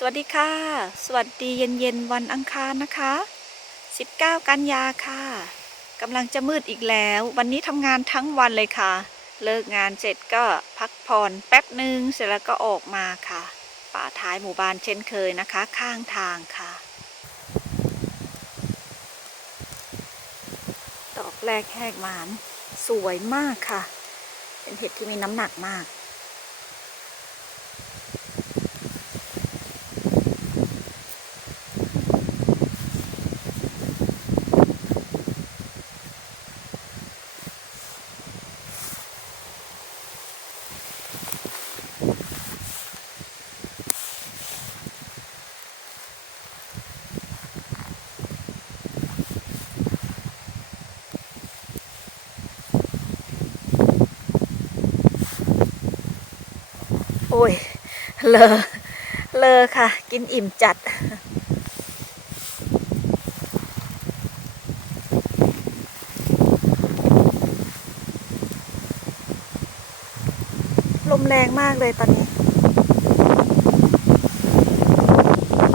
สวัสดีค่ะ สวัสดีเย็นๆวันอังคารนะคะ 19 กันยาค่ะกำลังจะมืดอีกแล้ว วันนี้ทำงานทั้งวันเลยค่ะ เลิกงานเสร็จก็พักผ่อนแป๊บหนึ่งเสร็จแล้วก็ออกมาค่ะ ป่าท้ายหมู่บ้านเช่นเคยนะคะ ข้างทางค่ะ ดอกแรกแหกหมาน สวยมากค่ะ เป็นเห็ดที่มีน้ำหนักมาก โอ้ย เลอเลอค่ะ กินอิ่มจัด ลมแรงมากเลยตอนนี้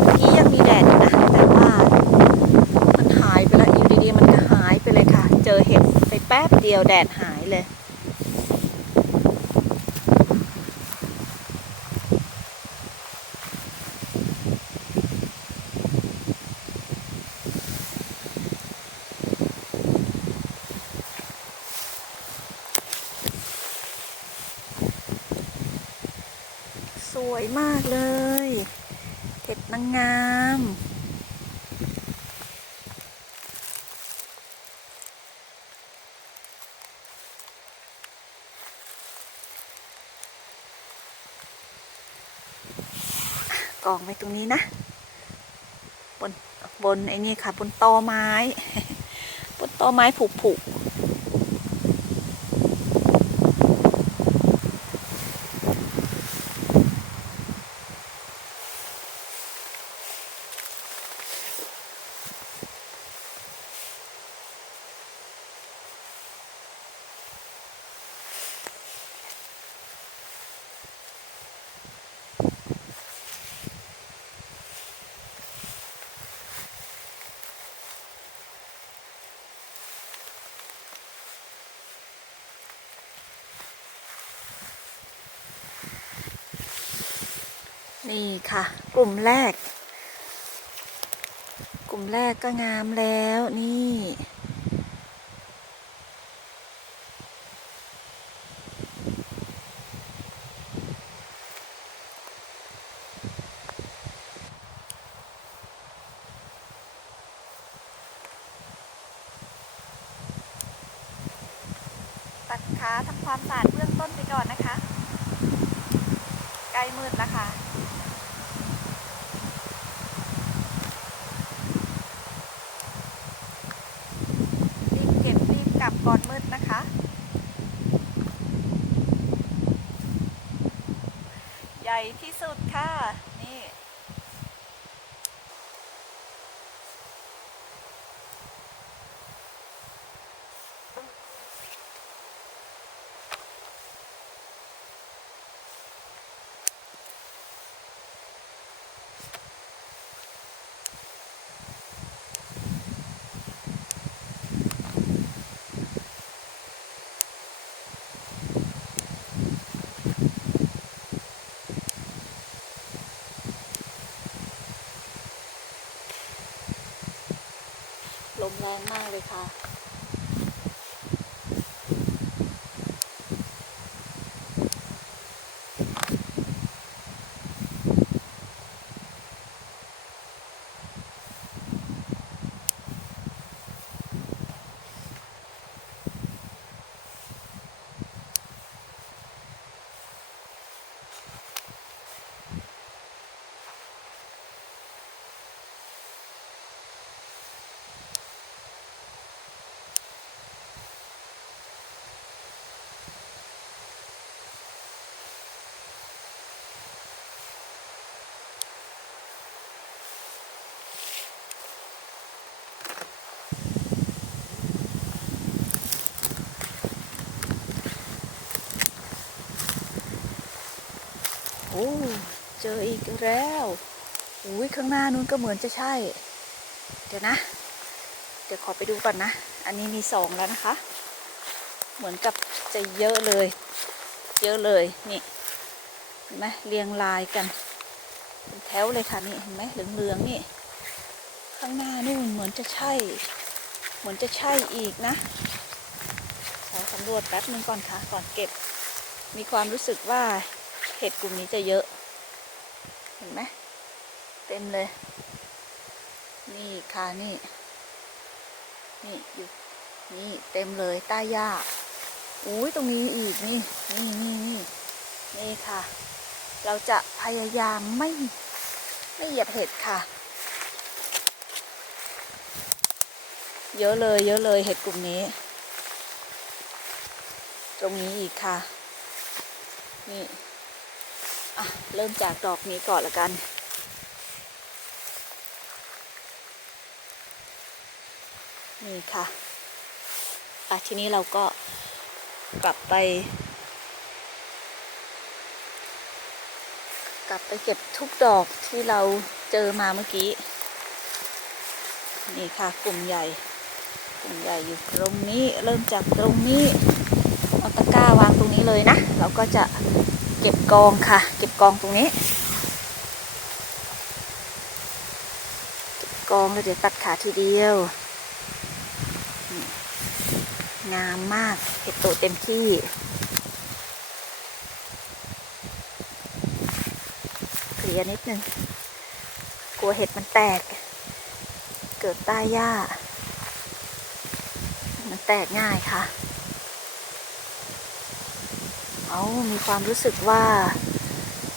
เมื่อกี้ยังมีแดดอยู่นะ แต่ว่ามันหายไปแล้วอยู่ดีๆ มันก็หายไปเลยค่ะ เจอเห็ดไปแป๊บเดียวแดดหายเลย สวยมากเลย เห็ดนางงาม กองไว้ตรงนี้นะ บนบนไอ้นี่ค่ะ บนตอไม้ บนตอไม้ผุผุ นี่ค่ะ กลุ่มแรก กลุ่มแรกก็งามแล้วนี่ ตัดขาทำความสะอาดเบื้องต้นไปก่อนนะคะ ใกล้มืดแล้วค่ะ รีบเก็บรีบกลับก่อนมืดนะคะ ใหญ่ที่สุดค่ะ นี่ ลมแรงมากเลยค่ะ โอ้เจออีกแล้วอุ้ยข้างหน้านู้นก็เหมือนจะใช่ เดี๋ยวนะ เดี๋ยวขอไปดูก่อนนะ อันนี้มีสองแล้วนะคะ เหมือนกับจะเยอะเลย เยอะเลยนี่เห็นไหมเรียงรายกันเป็นแถวเลยค่ะนี่เห็นไหมเหลืองๆนี่ ข้างหน้านู่นเหมือนจะใช่ เหมือนจะใช่อีกนะขอสำรวจแป๊บนึงก่อนค่ะก่อนเก็บ มีความรู้สึกว่า ห็ดกลุ่มนี้จะเยอะ เห็นไหมเต็มเลย นี่ค่ะนี่ นี่อยู่นี่เต็มเลยใต้หญ้าอุ้ยตรงนี้อีกนี่นี่นี่นี่นี่ค่ะ เราจะพยายามไม่ไม่เหยียบเห็ดค่ะ เยอะเลย เยอะเลยเห็ดกลุ่มนี้ ตรงนี้อีกค่ะ นี่ อะเริ่มจากดอกนี้ก่อนละกัน นี่ค่ะอะทีนี้เราก็กลับไป กลับไปเก็บทุกดอกที่เราเจอมาเมื่อกี้ นี่ค่ะกลุ่มใหญ่กลุ่มใหญ่อยู่ตรงนี้เริ่มจากตรงนี้เอาตะกร้าวางตรงนี้เลยนะ เราก็จะ เก็บกองค่ะ เก็บกองตรงนี้ เก็บกองแล้วเดี๋ยวตัดขาทีเดียว งามมากเห็ดโตเต็มที่เคลียนิดนึง กลัวเห็ดมันแตก เกิดใต้หญ้า มันแตกง่ายค่ะ เอามีความรู้สึกว่า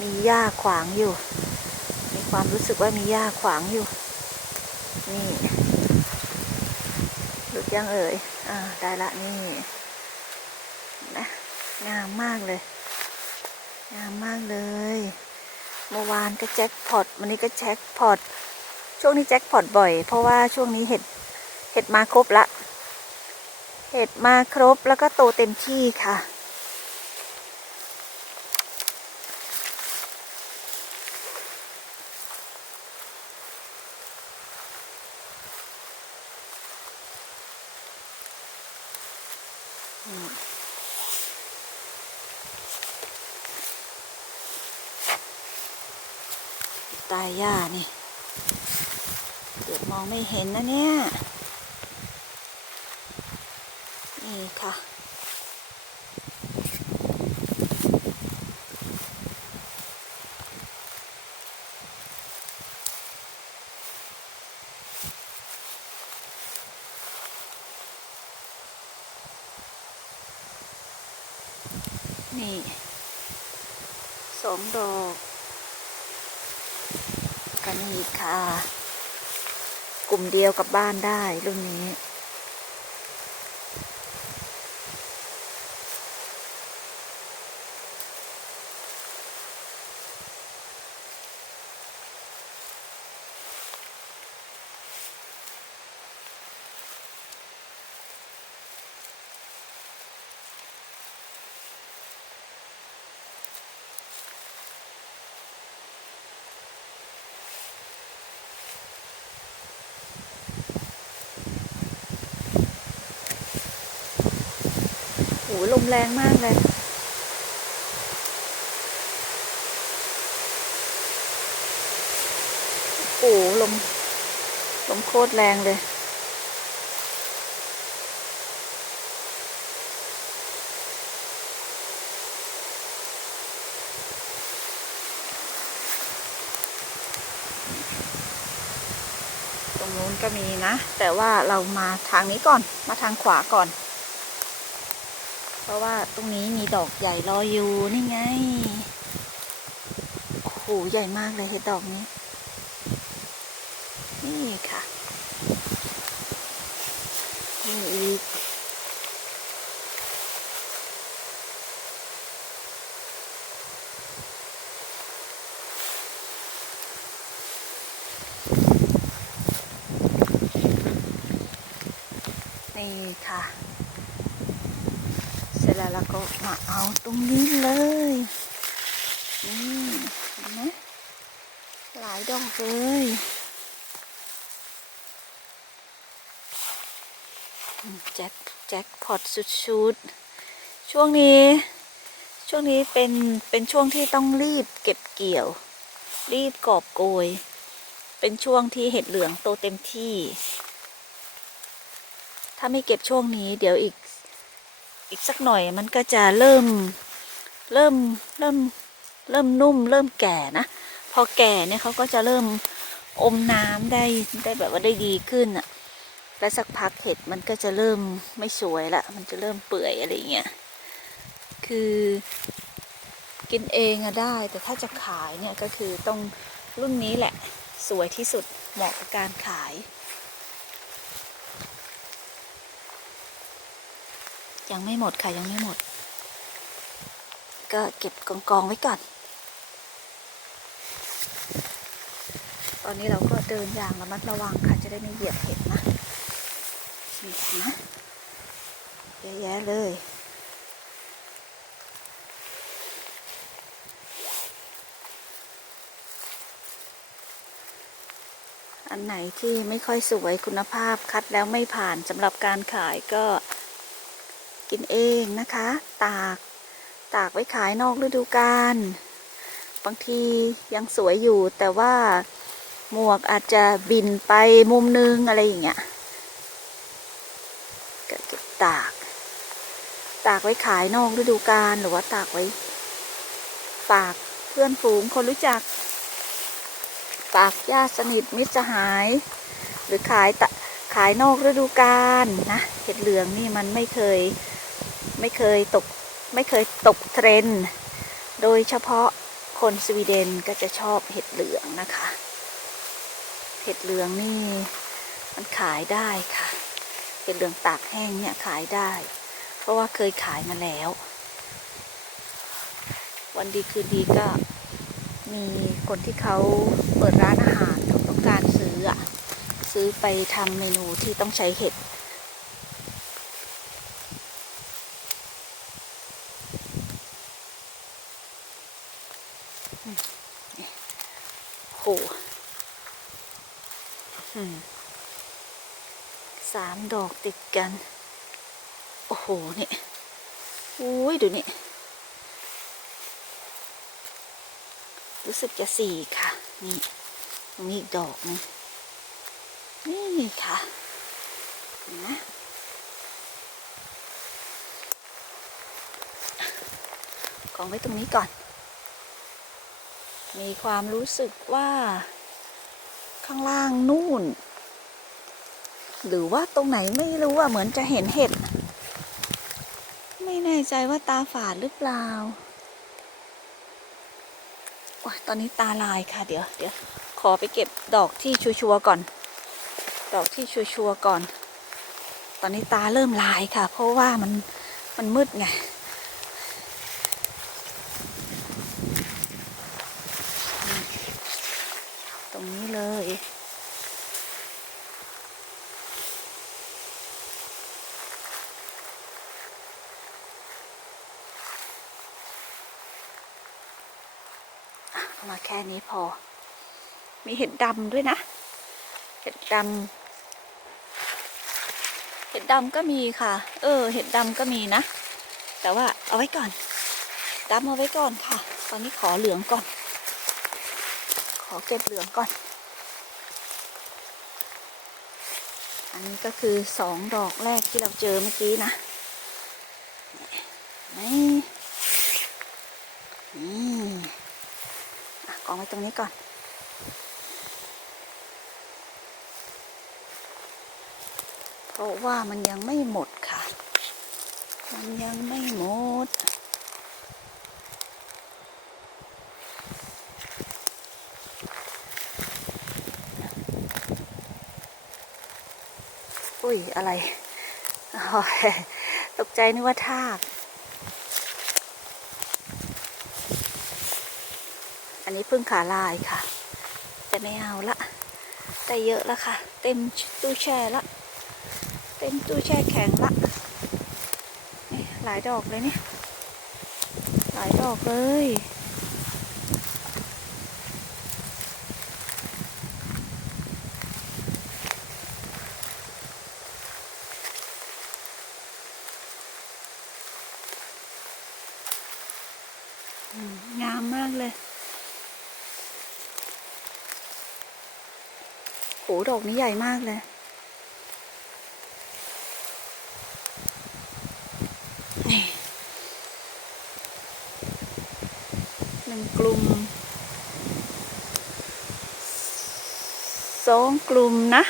มีหญ้าขวางอยู่ มีความรู้สึกว่ามีหญ้าขวางอยู่ นี่หลุดยังเอ่ย อ่า ได้ละนี่นะงามมากเลย งามมากเลย เมื่อวานก็แจ็คพอต วันนี้ก็แจ็คพอต ช่วงนี้แจ็คพอตบ่อย เพราะว่าช่วงนี้เห็ด เห็ดมาครบละ เห็ดมาครบแล้วก็โตเต็มที่ค่ะ อืมตายหญ้านี่ เกิ ดมองไม่เห็นนะเนี่ย นี่ค่ะ นี่สองดอกกันอีกค่ะ ก ลุ่มเดียวกับบ้านได้รุ่นนี้ ลมแรงมากเลย โอ้ลม ลมโคตรแรงเลยตรงนู้นก็มีนะ แต่ว่าเรามาทางนี้ก่อนมาทางขวาก่อน เพราะว่าตรงนี้มีดอกใหญ่รออยู่นี่ไงโอ้โหใหญ่มากเลยเห็ดดอกนี้ นี่ค่ะ นี่อีก นี่ค่ะ เสร็จแล้วเราก็มาเอาตรง นี้เลยนี่เห็นไหมหลายดอกเลยแจ็คแจ็คพอตสุดๆ ช่วงนี้ ช่วงนี้เป็นเป็นช่วงที่ต้องรีบเก็บเกี่ยว รีบกอบโกย เป็นช่วงที่เห็ดเหลืองโตเต็มที่ ถ้าไม่เก็บช่วงนี้ เดี๋ยวอีกอีกสักหน่อยมันก็จะเริ่ม เริ่มเริ่มเริ่มนุ่ม เริ่มแก่นะ พอแก่เนี่ยเขาก็จะเริ่มอมน้ำได้ได้แบบว่าได้ดีขึ้นอะและสักพักเห็ดมันก็จะเริ่มไม่สวยละ มันจะเริ่มเปื่อยอะไรเงี้ย คือกินเองอะได้ แต่ถ้าจะขายเนี่ยก็คือต้องรุ่นนี้แหละ สวยที่สุดเหมาะกับการขาย ยังไม่หมดค่ะยังไม่หมด ก็เก็บกองกองๆไว้ก่อน ตอนนี้เราก็เดินอย่างระมัดระวังค่ะ จะได้ไม่เหยียบเห็ดนะนี่นะเยอะแยะเลยอันไหนที่ไม่ค่อยสวยคุณภาพคัดแล้วไม่ผ่านสำหรับการขายก็กินเองนะคะ ตาก ตากไว้ขายนอกฤดูกาลบางทียังสวยอยู่แต่ว่าหมวกอาจจะบินไปมุมนึงอะไรอย่างเงี้ยก็เก็บตาก ตากไว้ขายนอกฤดูกาลหรือว่าตากไว้ ฝากเพื่อนฝูงคนรู้จัก ฝากญาติสนิทมิตรสหาย หรือขายตะขายนอกฤดูกาลนะเห็ดเหลืองนี่มันไม่เคยไม่เคยตก ไม่เคยตกเทรนด์โดยเฉพาะคนสวีเดนก็จะชอบเห็ดเหลืองนะคะ เห็ดเหลืองนี่มันขายได้ค่ะ เห็ดเหลืองตากแห้งเนี่ยขายได้ เพราะว่าเคยขายมาแล้ว วันดีคืนดีก็มีคนที่เขาเปิดร้านอาหารเขาต้องการซื้ออะซื้อไปทำเมนูที่ต้องใช้เห็ด โหอืมสามดอกติดกัน โอ้โหนี่ยอุ้ยดูนี่ รู้สึกจะสี่ค่ะ นี่ตรงนี้อีกดอกนึงนี่ค่ะนไหมกองไว้ตรงนี้ก่อน มีความรู้สึกว่าข้างล่างนู่น หรือว่าตรงไหนไม่รู้อะเหมือนจะเห็นเห็ด ไม่แน่ใจว่าตาฝาดหรือเปล่าตอนนี้ตาลายค่ะ เดี๋ยวเดี๋ยวขอไปเก็บดอกที่ชัวร์ก่อน ดอกที่ชัวร์ก่อน ตอนนี้ตาเริ่มลายค่ะ เพราะว่ามันมันมืดไง ตรงนี้เลย อะเอา มาแค่นี้พอ มีเห็ดดำด้วยนะ เห็ดดำเห็ดดำก็มีค่ะ เออ เห็ดดำก็มีนะ แต่ว่าเอาไว้ก่อนดำเอาไว้ก่อนค่ะ ตอนนี้ขอเหลืองก่อน ขอเก็บเหลืองก่อน อันนี้ก็คือสองดอกแรกที่เราเจอเมื่อกี้นะนี่อะกอง ไว้ตรงนี้ก่อน เพราะว่ามันยังไม่หมดค่ะ มันยังไม่หมดอุ้ยอะไร ตกใจนึกว่าทาก นนี้เพิ่งขาลายค่ะ แต่ไม่เอาละแต่เยอะแล้วค่ะ เต็มตู้แช่ละ เต็มตู้แช่แข็งละหลายดอกเลยเนี่ย หลายดอกเลย เลย โห ดอ กนี้ใหญ่มากเลย นี่หนึ่งกลุ่มสองกลุ่มนะ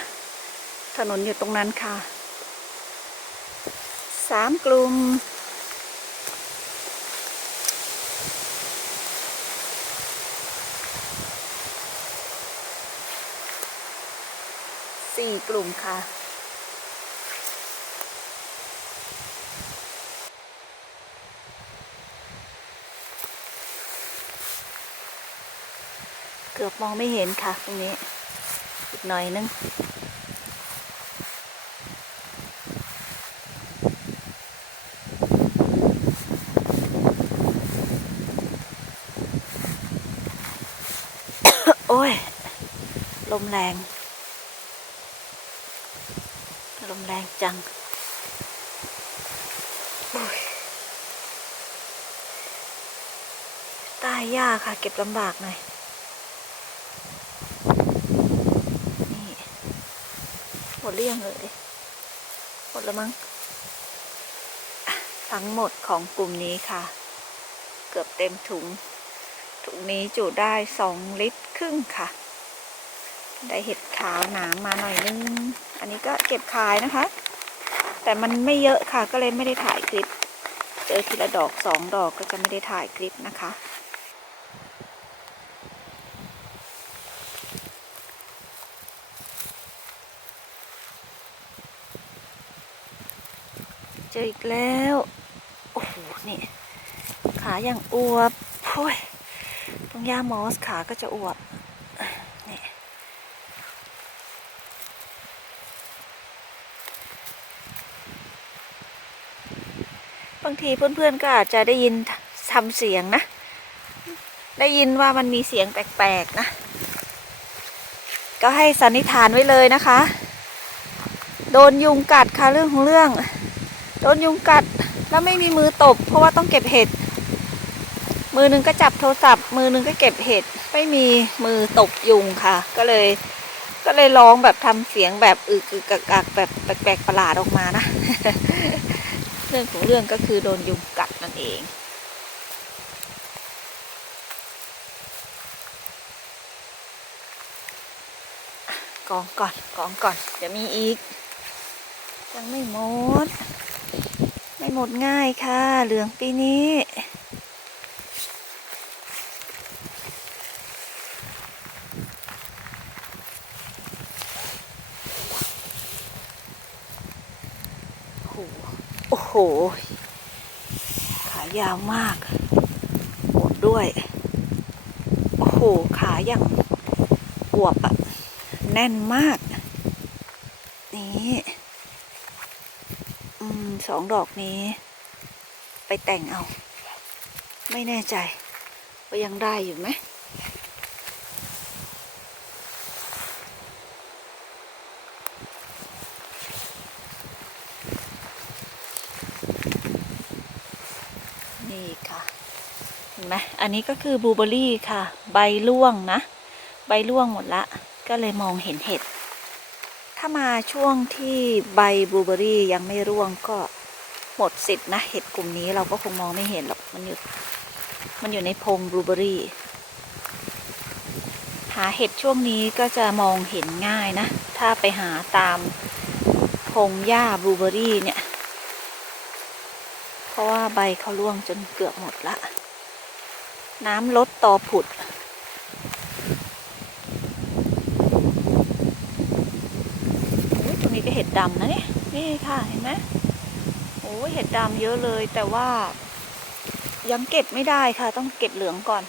ถนนอยู่ตรงนั้นค่ะสามกลุ่ม สี่กลุ่มค่ะ เกือบมองไม่เห็นค่ะตรงนี้ อีกหน่อยนึงโอ้ย ลมแรง ลมแรงจังโอ้ยใต้หญ้าค่ะ เก็บลำบากหน่อยนี่หมดเรี่ยงเลย หมดแล้วมั้งทั้งหมดของกลุ่มนี้ค่ะ เกือบเต็มถุง ถุงนี้จุได้สองลิตรครึ่งค่ะ ได้เห็ดขาวหนามมาหน่อยนึง อันนี้ก็เก็บขายนะคะ แต่มันไม่เยอะค่ะก็เลยไม่ได้ถ่ายคลิป เจอทีละดอกสองดอกก็จะไม่ได้ถ่ายคลิปนะคะเจออีกแล้ว โอ้โห นี่ ขาอย่างอวบโอ้ยตรงย่ามอสขาก็จะอวบ บางทีเพื่อนๆก็อาจจะได้ยินทำเสียงนะ ได้ยินว่ามันมีเสียงแปลกๆนะ ก็ให้สันนิษฐานไว้เลยนะคะ โดนยุงกัดค่ะเรื่องของเรื่อง โดนยุงกัดแล้วไม่มีมือตบ เพราะว่าต้องเก็บเห็ด มือหนึงก็จับโทรศัพท์ มือหนึงก็เก็บเห็ด ไม่มีมือตบยุงค่ะ ก็เลยก็เลยร้องแบบทำเสียงแบบอึกอึกกักกักแบบแปลกๆประหลาดออกมานะ รื่องของเรื่องก็คือโดนยุงกัดนั่นเองกองก่อนกองก่อนเดี๋ยวมีอีก ยังไม่หมด ไม่หมดง่ายค่ะ เหลืองปีนี้ โอ้โหโอ้โห ขายาวมากโหดด้วย โอ้โห ขาอย่างอวบอะแน่นมาก นี่อืมสองดอกนี้ ไปแต่งเอา ไม่แน่ใจ ว่ายังได้อยู่ไหม นี่ค่ะ เห็นไหม อันนี้ก็คือบลูเบอรี่ค่ะ ใบร่วงนะ ใบร่วงหมดละ ก็เลยมองเห็นเห็ด ถ้ามาช่วงที่ใบบลูเบอรี่ยังไม่ร่วงก็หมดสิทธิ์นะ เห็ดกลุ่มนี้เราก็คงมองไม่เห็นหรอก มันอยู่ มันอยู่ในพงบลูเบอรี่ หาเห็ดช่วงนี้ก็จะมองเห็นง่ายนะ ถ้าไปหาตามพงหญ้าบลูเบอรี่เนี่ย เพราะว่าใบเขาร่วงจนเกือบหมดละ น้ำลดต่อผุด ตรงนี้ก็เห็ดดำนะเนี่ย นี่ค่ะเห็นไหมโอ้ยเห็ดดำเยอะเลยแต่ว่ายังเก็บไม่ได้ค่ะ ต้องเก็บเหลืองก่อน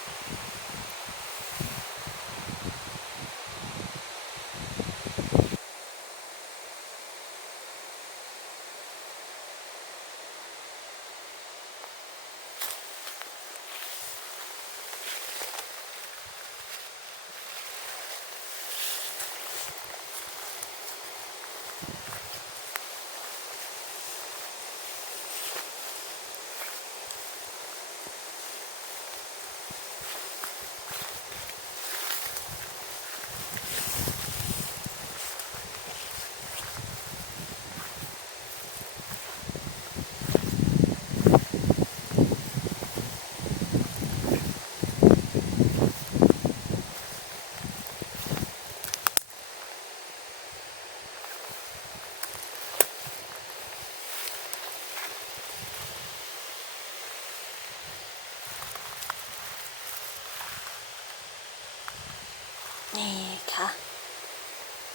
ค่ะ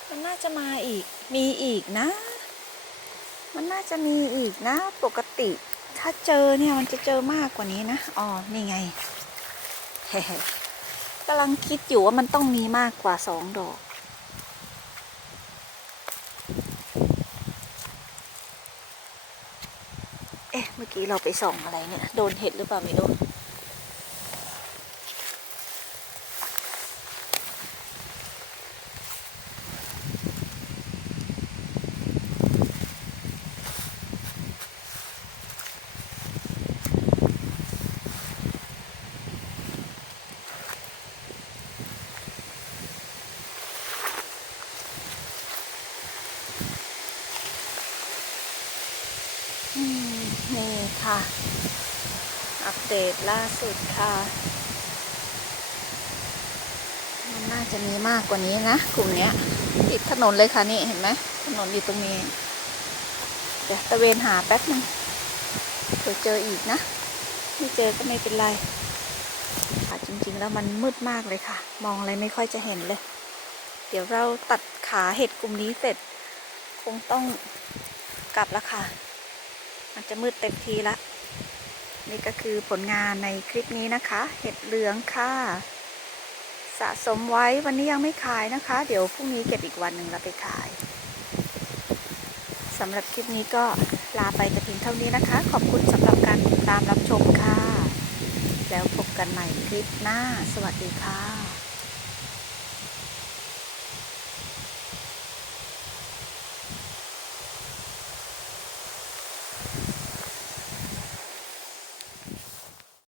มั น่าจะมาอีก มีอีกนะ มันน่าจะมีอีกนะ ปกติ ถ้าเจอเนี่ยมันจะเจอมากกว่านี้นะ อ๋อ นี่ไงเฮ้กำลังคิดอยู่ว่ามันต้องมีมากกว่าสองดอก เอ๊ะ เมื่อกี้เราไปส่องอะไรเนี่ย โดนเห็ดหรือเปล่าไม่รู้ อืมนี่ค่ะ อัป เดตล่าสุดค่ะ มันน่าจะมีมากกว่านี้นะ กลุ่มเนี้ยติดถนนเลยค่ะนี่เห็นไหมถนนอยู่ตรงนี้ เดี๋ยวตะเวนหาแป๊บนึงเดี๋ยวเจออีกนะ ไม่เจอก็ไม่เป็นไรค่ะจริงๆแล้วมันมืดมากเลยค่ะ มองอะไรไม่ค่อยจะเห็นเลย เดี๋ยวเราตัดขาเห็ดกลุ่มนี้เสร็จ คงต้องกลับแล้วค่ะ มันจะมืดเต็มทีละ นี่ก็คือผลงานในคลิปนี้นะคะ เห็ดเหลืองค่ะ สะสมไว้วันนี้ยังไม่ขายนะคะ เดี๋ยวพรุ่งนี้เก็บอีกวันหนึ่งแล้วไปขายสำหรับคลิปนี้ก็ลาไปแต่เพียงเท่านี้นะคะ ขอบคุณสำหรับการติดตามรับชมค่ะ แล้วพบกันใหม่คลิปหน้า สวัสดีค่ะ